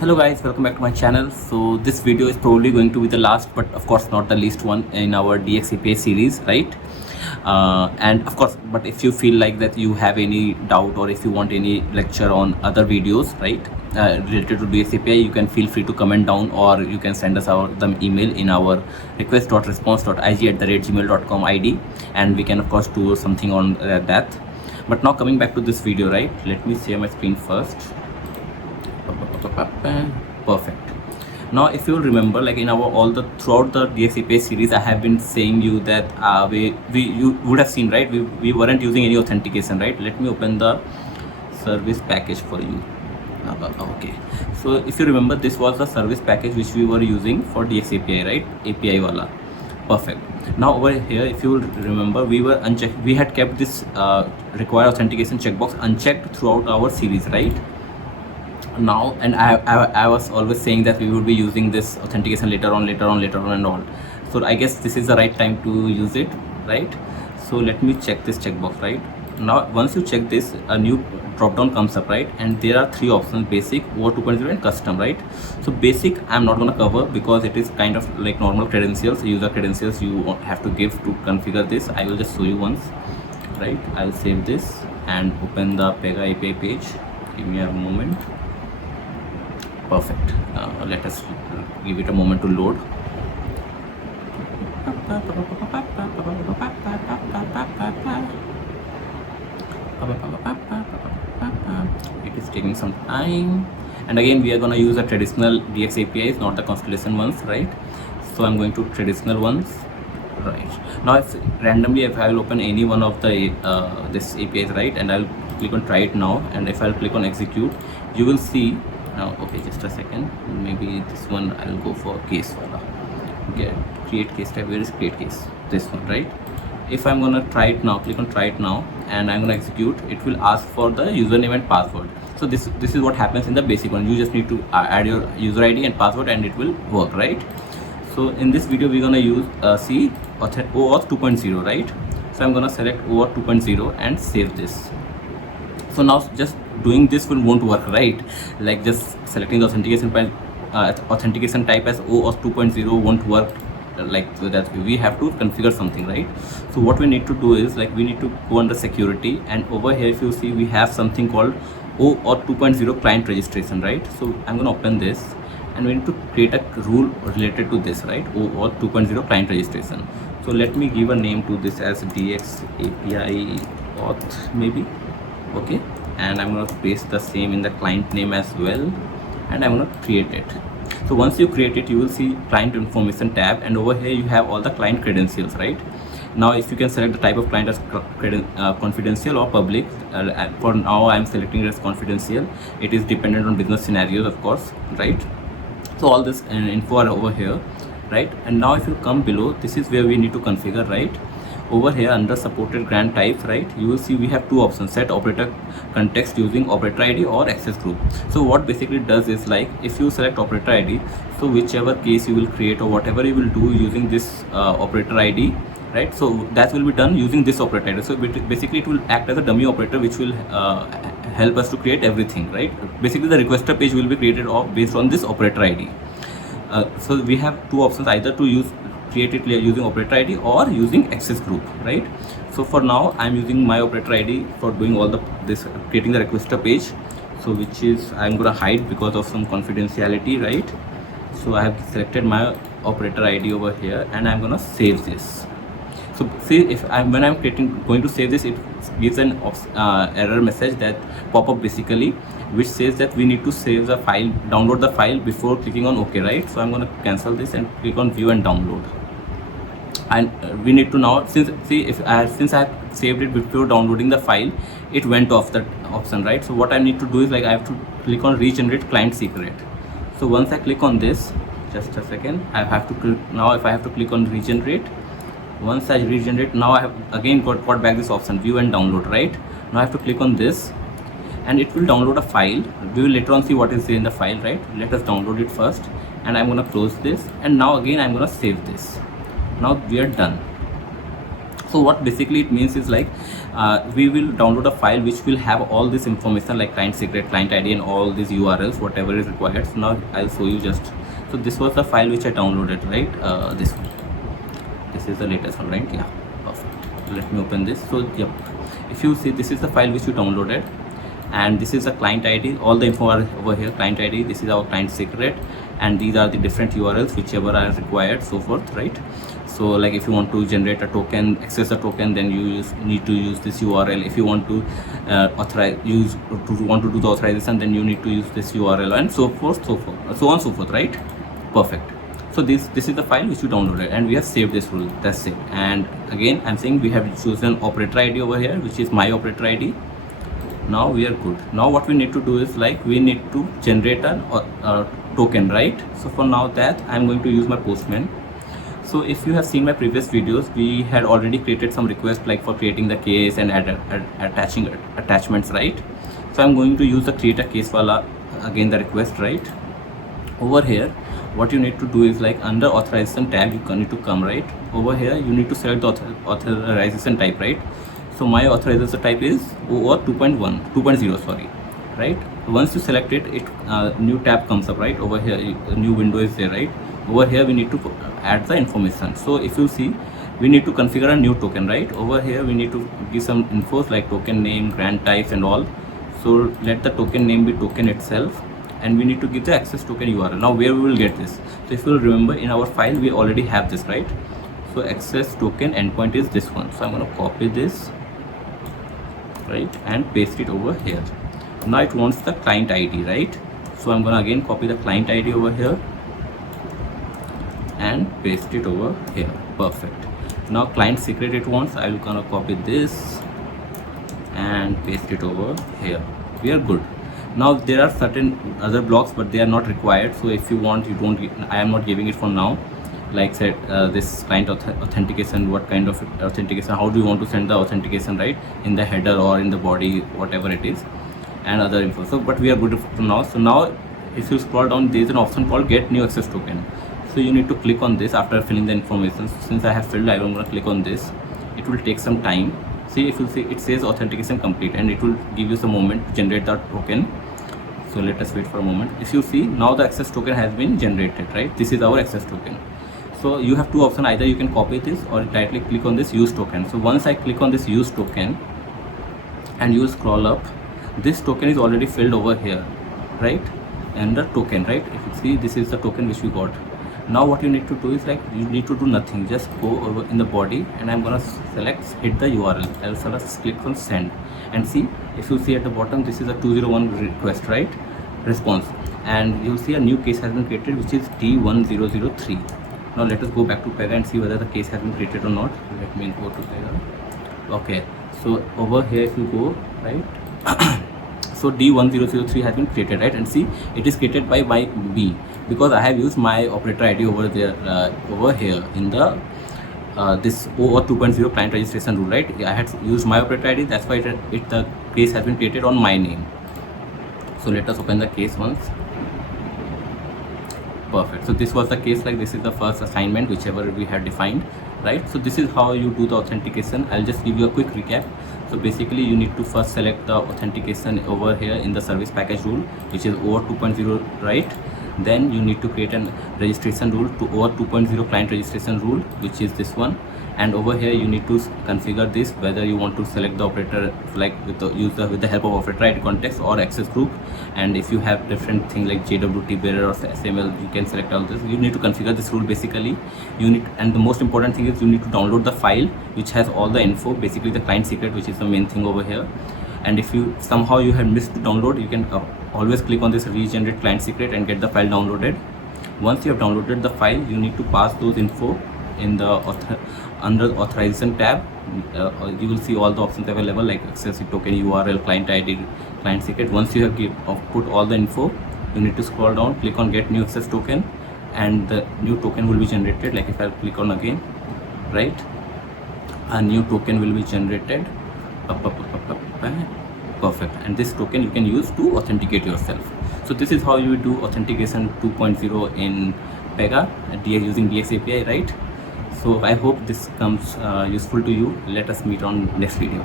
Hello guys, welcome back to my channel. So this video is probably going to be the last, but of course not the least one in our DXAPI series, right? And of course, but if you feel like that you have any doubt or if you want any lecture on other videos, right, related to DXAPI, you can feel free to comment down, or you can send us the email in our request.response.ig @gmail.com ID, and we can of course do something on that. But now coming back to this video, right? Let me share my screen first. Perfect. Now if you remember, like in our throughout the DXAPI series, I have been saying you that you would have seen, right, we weren't using any authentication, right? Let me open the service package for you. Okay, so if you remember, this was the service package which we were using for DXAPI, right? API wala. Perfect. Now over here, if you remember, we had kept this require authentication checkbox unchecked throughout our series, right? Now, and I was always saying that we would be using this authentication later on and all. So I guess this is the right time to use it, right? So let me check this checkbox. Right now, once you check this, a new drop down comes up, right? And there are three options: basic, OAuth 2.0 and custom, right? So basic I'm not going to cover because it is kind of like normal credentials, user credentials you have to give to configure this. I will just show you once, right? I'll save this and open the Pega API page. Give me a moment. Perfect. Let us give it a moment to load. It is taking some time, and again we are going to use the traditional DX APIs, not the Constellation ones, right? So I'm going to traditional ones. Right now, if randomly, if I will open any one of the this APIs, right, and I'll click on try it now, and if I'll click on execute, you will see. Now, okay, just a second, maybe this one I'll go for case wala. Get create case type. Where is create case? This one, right? If I'm gonna try it now, click on try it now, and I'm gonna execute, it will ask for the username and password. So this is what happens in the basic one. You just need to add your user ID and password and it will work, right? So in this video we're gonna use OAuth 2.0, right? So I'm gonna select OAuth 2.0 and save this. So now just doing this won't work, right? Like just selecting the authentication type as OAuth 2.0 won't work. Like so that we have to configure something, right? So what we need to do is, like, we need to go under security, and over here if you see we have something called OAuth 2.0 client registration, right? So I'm going to open this, and we need to create a rule related to this, right? OAuth 2.0 client registration. So let me give a name to this as DXAPI auth maybe. Okay, and I'm going to paste the same in the client name as well, and I'm going to create it. So once you create it, you will see client information tab, and over here you have all the client credentials, right? Now if you can select the type of client as confidential or public. For now I'm selecting it as confidential. It is dependent on business scenarios, of course, right? So all this info are over here, right? And now if you come below, this is where we need to configure, right? Over here under supported grant types, right, you will see we have two options: set operator context using operator ID or access group. So what basically does is, like, if you select operator ID, so whichever case you will create or whatever you will do using this operator ID, right, so that will be done using this operator ID. So basically it will act as a dummy operator which will help us to create everything, right? Basically the requester page will be created based on this operator ID. So we have two options: either to create it using operator ID or using access group, right? So for now I'm using my operator ID for doing all this creating the requester page, so which is I'm gonna hide because of some confidentiality, right? So I have selected my operator ID over here, and I'm gonna save this. So see, when I'm going to save this, it gives an error message that pop up basically, which says that we need to save the file, download the file before clicking on OK, right? So I'm going to cancel this and click on view and download. And we need to now, since I have saved it before downloading the file, it went off that option, right? So what I need to do is, like, I have to click on regenerate client secret. So once I click on this, just a second, I have to click now. If I have to click on regenerate, once I regenerate, now I have again got back this option, view and download, right? Now I have to click on this, and it will download a file. We will later on see what is there in the file, right? Let us download it first, and I'm going to close this, and now again I'm going to save this. Now we are done. So what basically it means is like we will download a file which will have all this information like client secret, client ID, and all these URLs, whatever is required. So now I'll show you just. So this was the file which I downloaded, right? This one. This is the latest one, right? Yeah, perfect. Let me open this. So yep, if you see, this is the file which you downloaded, and this is the client ID. All the info are over here. Client ID. This is our client secret, and these are the different URLs whichever are required, so forth, right? So like if you want to generate a token, access a token, then you need to use this URL. If you want to want to do the authorization, then you need to use this URL, and so forth, so on, so forth, right? Perfect. So this is the file which you downloaded, and we have saved this rule. That's it. And again, I'm saying we have chosen operator ID over here, which is my operator ID. Now we are good. Now what we need to do is like we need to generate a token, right? So for now that I'm going to use my Postman. So if you have seen my previous videos, we had already created some requests like for creating the case and attaching attachments, right? So I'm going to use the create a case wala again, the request, right? Over here, what you need to do is like under authorization tab, you need to come right over here. You need to select the authorization type, right? So my authorization type is OAuth 2.0, sorry, right? Once you select it, new tab comes up, right? Over here, a new window is there, right? Over here, we need to add the information. So if you see, we need to configure a new token, right? Over here, we need to give some infos like token name, grant types, and all. So let the token name be token itself, and we need to give the access token URL. Now where we will get this? So if you will remember, in our file we already have this, right? So access token endpoint is this one. So I'm going to copy this, right, and paste it over here. Now it wants the client ID, right? So I'm going to again copy the client ID over here and paste it over here. Perfect. Now client secret it wants. I'm going to copy this and paste it over here. We are good. Now there are certain other blocks, but they are not required. So if you want, you don't. I am not giving it for now. Like said, this client authentication, what kind of authentication, how do you want to send the authentication, right, in the header or in the body, whatever it is, and other info. So but we are good for now. So now if you scroll down, there is an option called get new access token. So you need to click on this after filling the information. Since I have filled, I'm going to click on this. It will take some time. See, if you see, it says authentication complete, and it will give you some moment to generate that token. So let us wait for a moment. If you see, now the access token has been generated, right? This is our access token. So you have two options. Either you can copy this or directly click on this use token. So once I click on this use token and you scroll up, this token is already filled over here, right? And the token, right? If you see, this is the token which we got. Now what you need to do is like you need to do nothing. Just go over in the body, and I'm gonna select hit the URL. I'll select click on send, and see, if you see at the bottom, this is a 201 request, right? Response, and you'll see a new case has been created, which is D1003. Now let us go back to Pega and see whether the case has been created or not. Let me go to Pega. Okay, so over here if you go right, so D1003 has been created, right? And see, it is created by me because I have used my operator ID over there, over here in the this OAuth 2.0 client registration rule, right? I had used my operator ID, that's why the case has been created on my name. So let us open the case once. Perfect. So this was the case, like this is the first assignment whichever we had defined, right? So this is how you do the authentication. I'll just give you a quick recap. So basically you need to first select the authentication over here in the service package rule, which is OAuth 2.0, right? Then you need to create a registration rule to OAuth 2.0 client registration rule, which is this one. And over here you need to configure this, whether you want to select the operator like with the help of operator ID context or access group. And if you have different things like JWT bearer or SML, you can select all this. You need to configure this rule basically. And the most important thing is you need to download the file which has all the info, basically the client secret, which is the main thing over here. And if you somehow you have missed to download, you can always click on this regenerate client secret and get the file downloaded. Once you have downloaded the file, you need to pass those info in the under the authorization tab. You will see all the options available like access token, URL, client ID, client secret. Once you have put all the info, you need to scroll down, click on get new access token, and the new token will be generated. Like if I click on again, right, a new token will be generated. Perfect. And this token you can use to authenticate yourself. So this is how you do authentication 2.0 in Pega using DXAPI, right? So I hope this comes useful to you. Let us meet on next video.